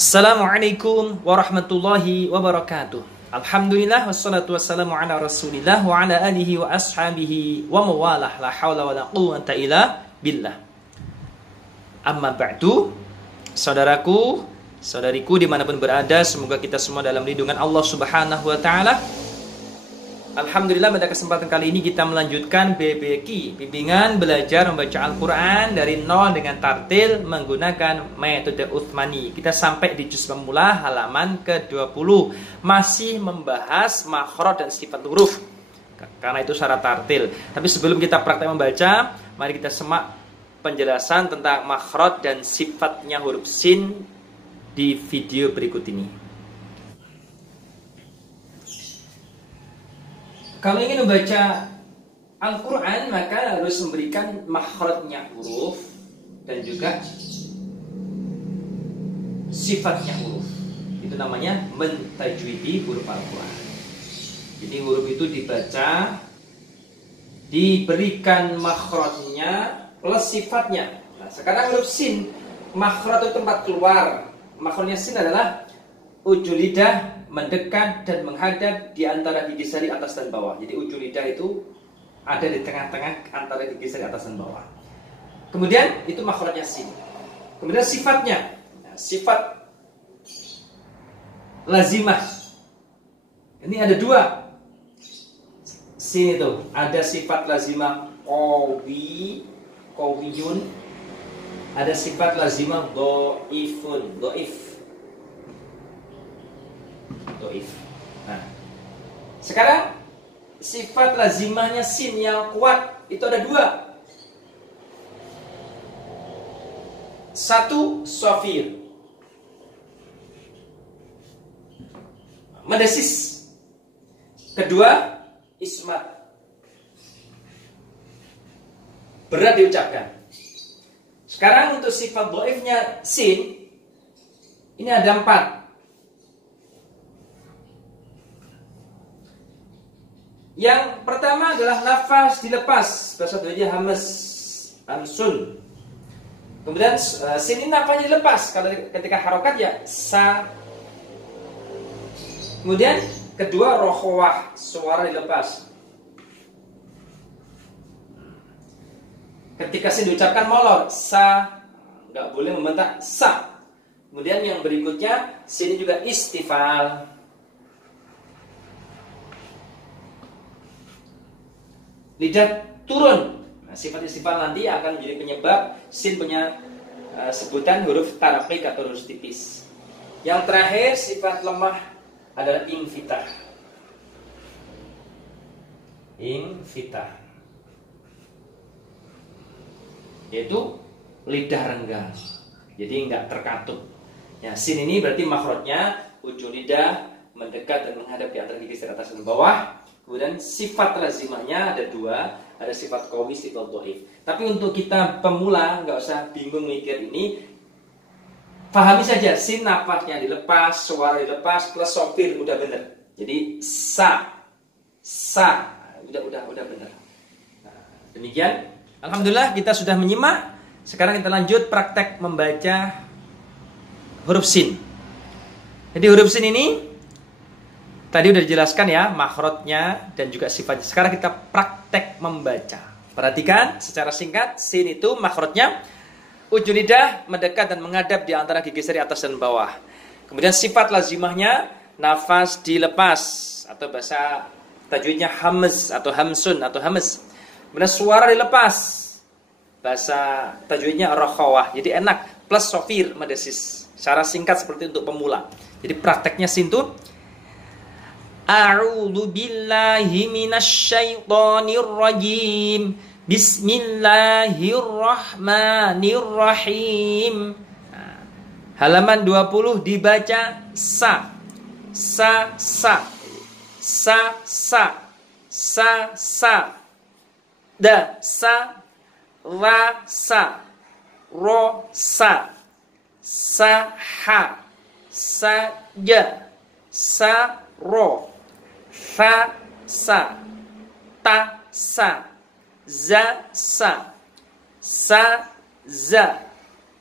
Assalamualaikum warahmatullahi wabarakatuh. Alhamdulillah wassalatu wassalamu ala Rasulillah wa ala alihi wa ashabihi wa mawalah, la haula wa la quwwata illa billah. Amma ba'du. Saudaraku, saudariku dimanapun berada, semoga kita semua dalam lindungan Allah Subhanahu wa ta'ala. Alhamdulillah, pada kesempatan kali ini kita melanjutkan BBQ, bimbingan belajar membaca Al-Quran dari nol dengan tartil menggunakan metode Uthmani. Kita sampai di juz pemula halaman ke-20, masih membahas makhraj dan sifat huruf, karena itu syarat tartil. Tapi sebelum kita praktek membaca, mari kita simak penjelasan tentang makhraj dan sifatnya huruf sin di video berikut ini. Kalau ingin membaca Al-Quran, maka harus memberikan makhrajnya huruf dan juga sifatnya huruf. Itu namanya mentajwidi huruf Al-Quran. Jadi huruf itu dibaca, diberikan makhrajnya plus sifatnya. Nah, sekarang huruf sin, makhraj itu tempat keluar. Makhrajnya sin adalah ujung lidah mendekat dan menghadap di antara gigi sari atas dan bawah. Jadi ujung lidah itu ada di tengah-tengah antara gigi sari atas dan bawah. Kemudian itu makhrajnya sin. Kemudian sifatnya, nah, sifat lazimah. Ini ada dua. Sin itu ada sifat lazimah qawiyun, ada sifat lazimah dhaifun, dhaif. Nah, sekarang sifat lazimahnya sin yang kuat itu ada dua. Satu, sofir, mendesis. Kedua, ismat, berat diucapkan. Sekarang untuk sifat dhaifnya sin, ini ada 4. Yang pertama adalah nafas dilepas, bahasa Indonesia hamas, hamsun. Kemudian sin ini nafasnya dilepas, kalau ketika harokat ya sa. Kemudian kedua rokhwah, suara dilepas. Ketika sin diucapkan molor, sa, nggak boleh membentak sa. Kemudian yang berikutnya sin juga istifal. Lidah turun. Nah, sifat istifal nanti akan menjadi penyebab sin punya sebutan huruf tarakik atau huruf tipis. Yang terakhir sifat lemah adalah infitah. Infitah, yaitu lidah renggang, jadi nggak terkatup. Ya, sin ini berarti makhrajnya ujung lidah mendekat dan menghadap di antara gigi seri atas dan bawah. Kemudian sifat lazimahnya ada dua, ada sifat qawi, sifat dhaif. Tapi untuk kita pemula nggak usah bingung mikir ini, pahami saja sin nafasnya dilepas, suara dilepas plus sofir udah bener. Jadi sa, udah bener. Nah, demikian. Alhamdulillah kita sudah menyimak. Sekarang kita lanjut praktek membaca huruf sin. Jadi huruf sin ini tadi udah dijelaskan ya, makhrajnya dan juga sifatnya. Sekarang kita praktek membaca. Perhatikan secara singkat, sin itu makhrajnya ujung lidah mendekat dan menghadap di antara gigi seri atas dan bawah. Kemudian sifat lazimahnya nafas dilepas atau bahasa tajwidnya hamz atau hamsun atau hamz. Kemudian suara dilepas, bahasa tajwidnya rokhawah. Jadi enak, plus sofir mendesis. Secara singkat seperti untuk pemula. Jadi prakteknya sin itu A'udzu billahi minasyaitonir rajim. Bismillahirrahmanirrahim. Nah, halaman 20 dibaca sa. Sa sa. Sa sa. Sa sa. Da sa. Ra sa. Ro sa. Sa ha. Sa ja. Sa ro. Fa sa, ta sa, za sa, sa za,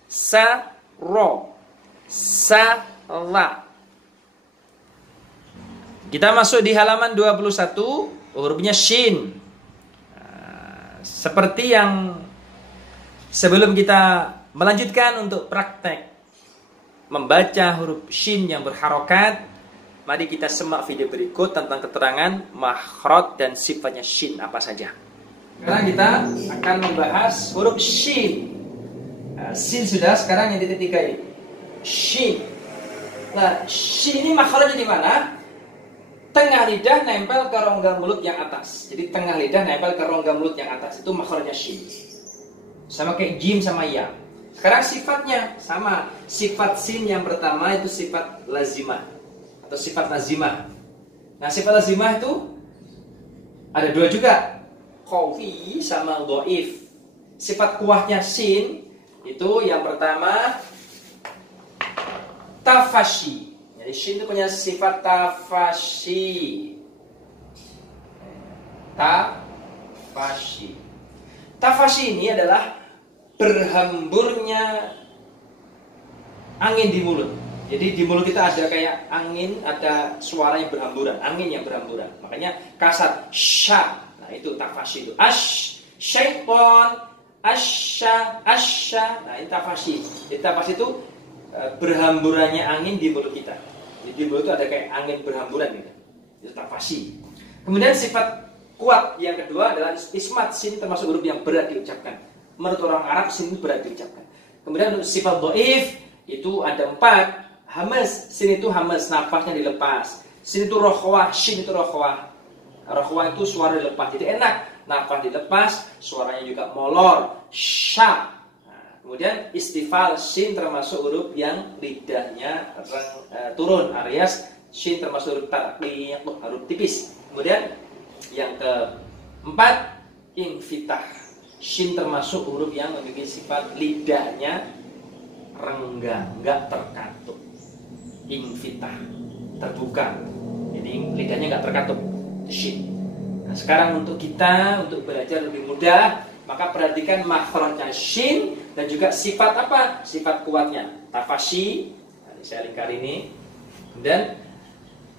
sa ro, Salah. Kita masuk di halaman 21, hurufnya shin. Seperti yang sebelum kita melanjutkan untuk praktek membaca huruf shin yang berharokat, mari kita simak video berikut tentang keterangan makhraj dan sifatnya shin apa saja. Sekarang kita akan membahas huruf shin. Shin sudah, sekarang yang titik 3 ini. Shin. Nah, shin ini makhrajnya di mana? Tengah lidah nempel ke rongga mulut yang atas. Jadi tengah lidah nempel ke rongga mulut yang atas. Itu makhrajnya shin. Sama kayak jim sama ya. Sekarang sifatnya sama. Sifat shin yang pertama itu sifat lazimah atau sifat lazimah. Nah, sifat lazimah itu ada dua juga, qawi sama dhaif. Sifat kuatnya shin itu yang pertama tafashi. Jadi shin itu punya sifat tafashi. Tafashi. Tafashi ini adalah berhamburnya angin di mulut. Jadi di mulut kita ada kayak angin, ada suara yang berhamburan, angin yang berhamburan. Makanya kasar sya. Nah, itu tafashi itu. Ash, syaiton, asya, asya. Nah, ini tafashi. Jadi tafashi itu berhamburannya angin di mulut kita. Jadi di mulut itu ada kayak angin berhamburan gitu. Itu tafashi. Kemudian sifat kuat yang kedua adalah ismat, sin termasuk huruf yang berat diucapkan. Menurut orang Arab sin itu berat diucapkan. Kemudian untuk sifat dhaif itu ada 4. Hamas, sin itu hamas, nafasnya dilepas. Sin itu rokhwah, shin itu rokhwah. Rokhwah itu suara dilepas, jadi enak. Nafas dilepas, suaranya juga molor. Sya. Nah, kemudian istifal, shin termasuk huruf yang lidahnya turun, alias shin termasuk huruf tarqiq, huruf tipis. Kemudian yang keempat, infitah. Shin termasuk huruf yang memiliki sifat lidahnya renggang, enggak terkatup. Infitah, terbuka. Jadi lidahnya enggak terkatup. Shin. Nah, sekarang untuk kita untuk belajar lebih mudah, maka perhatikan makhrajnya shin dan juga sifat apa? Sifat kuatnya. Tafashi. Nah, saya lingkar ini. Dan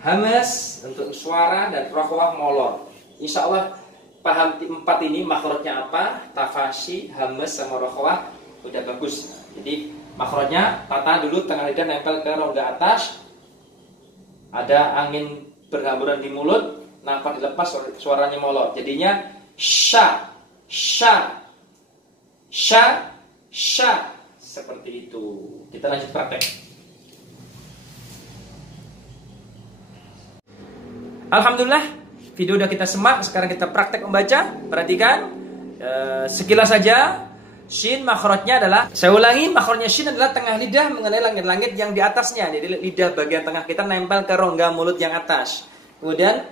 hamas untuk suara dan rokhwah molor. Insya Allah paham 4 ini makhrajnya apa? Tafashi, hamas sama rokhwah udah bagus. Jadi makhrajnya tata dulu, tengah lidah nempel ke rongga atas. Ada angin berhamburan di mulut, nafas dilepas suaranya molor. Jadinya sya, sya, sya, sya. Seperti itu. Kita lanjut praktek. Alhamdulillah, video udah kita semak. Sekarang kita praktek membaca. Perhatikan sekilas saja. Shin makhrajnya adalah, saya ulangi, makhrajnya shin adalah tengah lidah mengenai langit-langit yang di atasnya. Jadi lidah bagian tengah kita nempel ke rongga mulut yang atas. Kemudian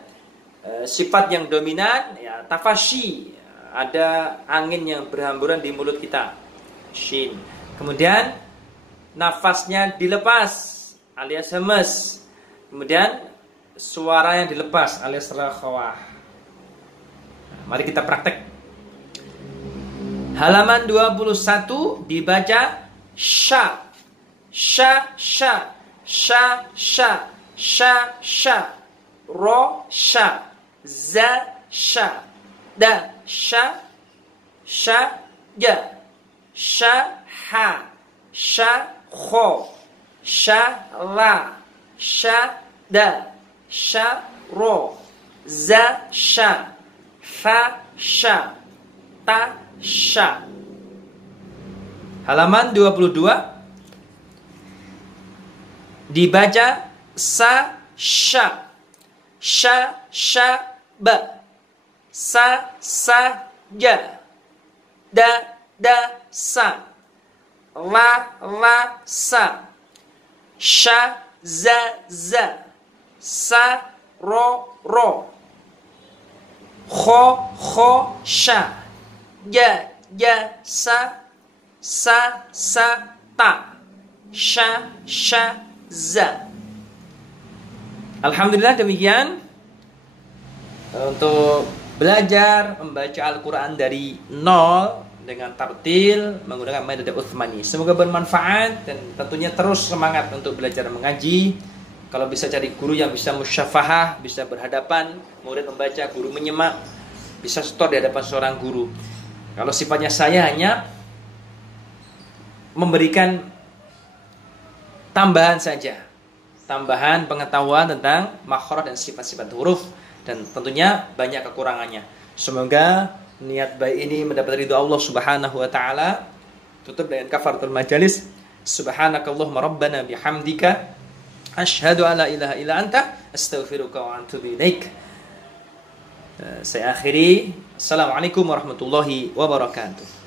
sifat yang dominan ya tafashi, ada angin yang berhamburan di mulut kita. Shin. Kemudian nafasnya dilepas alias hemes. Kemudian suara yang dilepas alias rakhwah. Mari kita praktek. Halaman 21 dibaca sya, sya, sya, sya, sya, sya, sya, ro, sya, za, sya, da, sya, sya, ja, sya, ha, sya, kho, sya, la, sya, da, sya, ro, za, sya, fa, sya, ta, sya. Halaman 22 dibaca sa, sya, sya, sya, ba, sa, ja, da, sa, la, sa, sya, za, sa, ro, kho, sya, ja, sa, ta, sya, za. Alhamdulillah, demikian untuk belajar membaca Al-Quran dari nol dengan tartil menggunakan metode Utsmani. Semoga bermanfaat dan tentunya terus semangat untuk belajar mengaji. Kalau bisa cari guru yang bisa musyafahah, bisa berhadapan, murid membaca, guru menyimak, bisa store di hadapan seorang guru. Kalau sifatnya saya hanya memberikan tambahan saja, tambahan pengetahuan tentang makhraj dan sifat-sifat huruf, dan tentunya banyak kekurangannya. Semoga niat baik ini mendapat ridho Allah Subhanahu wa taala. Tutup dengan kafaratul majalis. Subhanakallahumma rabbana bihamdika asyhadu an la ilaha illa anta astaghfiruka wa atubu ilaik. Saya akhiri. Assalamualaikum warahmatullahi wabarakatuh.